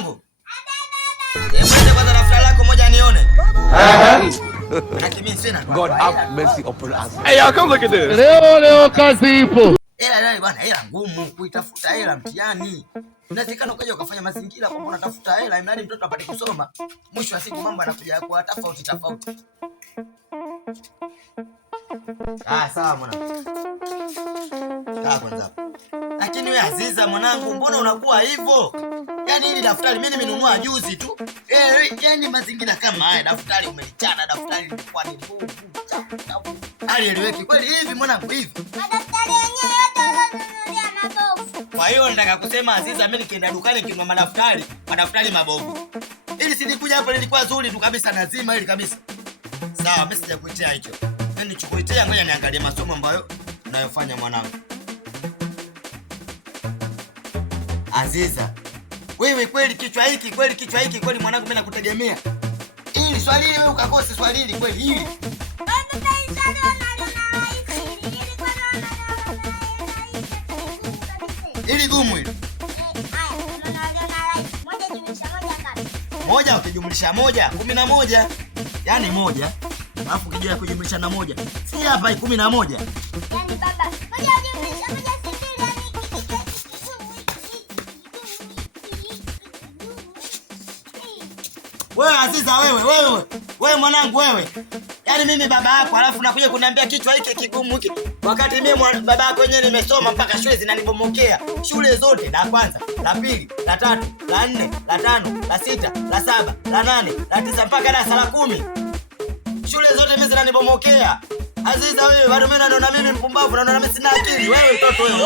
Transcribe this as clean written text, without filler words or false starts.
mwanangu. Hebu kwanza daftari lako moja nione. Lakini sina. God have mercy upon us. Hey, y'all come look at this. Leo kazi ipo. Hela bwana, hela ngumu kuitafuta hela mtihani. Unawezekana ukaja ukafanya mazingira kwa unatafuta hela imradi mtoto apate kusoma. Mwisho wa siku mambo yanakuja kwa tofauti. Sawa mwanangu. Kaa kwanza. Lakini wewe Aziza mwanangu, mbona unakuwa hivyo? Yaani hili daftari mimi nimenunua juzi tu. Yaani mazingira kama haya daftari umelichana, daftari lilikuwa ni ngumu. Hali eleweki kweli hivi mwanangu hivi. Madaftari yenyewe yote wananunulia mabovu. Kwa hiyo nataka kusema Aziza mimi nikienda dukani kinunua madaftari mabovu. Ili silikuja hapo lilikuwa zuri tu kabisa nazima ili kabisa. Sawa, mimi sijakuitia hicho. Mimi nichukuitia ngoja niangalie masomo ambayo unayofanya mwanangu. Aziza, wewe kweli kichwa hiki kweli mwanangu mimi nakutegemea. Ili swali hili wewe ukakose swali hili kweli hili. Ili gumu hili. Moja ukijumlisha moja 11. Yaani moja. Alafu ukijua kujumlisha na moja. Si hapa 11. Yaani baba, moja ujumlisha moja sifuri yani. Wewe Aziza wewe mwanangu wewe. Yaani mimi baba yako alafu nakuja kuniambia kichwa hiki kigumu hiki. Wakati mimi baba yako yenyewe nimesoma mpaka shule zinanibomokea. Shule zote la kwanza, la pili, la tatu, la nne, la tano, la sita, la saba, la nane, la tisa mpaka darasa la 10. Shule zote mimi zinanibomokea. Aziza wewe bado mimi naona mimi mpumbavu naona mimi sina akili. Wewe mtoto wewe.